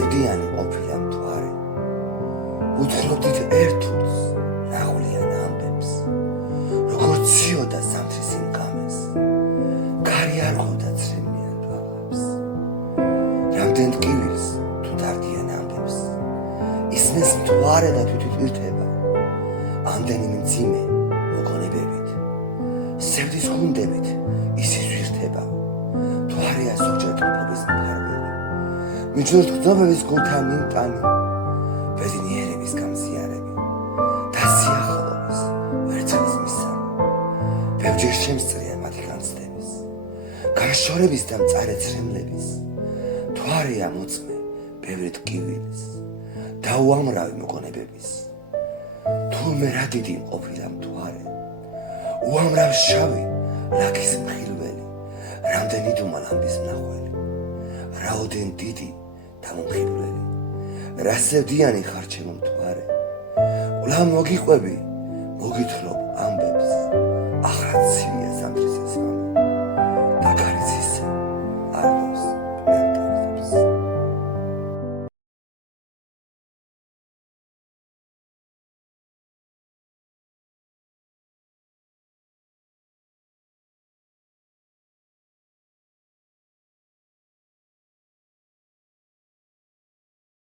რასევდიანი ყოფილა მთვარე უთხრობდით ერთურს ნაღვლიან ამბებს როგორც ციოდა სამთრის იმ გამეს ქარი არ ყოფდა ცრემლიან თვალებს რამდენ ტკივილს თუ დარდიან ამბებს ისმენს მთვარე და თვითვირთება ამდენი მძიმე მოგონებებით სევდის გუნდებით ისიც ვირთება მთვარეა ზოგჯერ ტყუპობის მფარველი მიჯნურთ გრძნობების გულთა მიმტანი ბედნიერების გამზიარები და სიახლოვეს ვერცხლის მისანი ბევრჯერ შემსწრია მათი განცდების განშორების და მწარე ცრემლების მთვარეა მოწმე ბევრი ტკივილის და უამრავი მოგონებების თურმე რა დიდი ყოფილა მთვარე უამრავ შავი ლაქის მხილველი რამდენი დუმალამბის მნახველი რაოდენ დიდი და მომხიბვლელი რასევდიანი ხარ ჩემო მთვარე კვლავ მოგიყვები მოგითხრობ ამბებს ახლა ცივია ზამთრის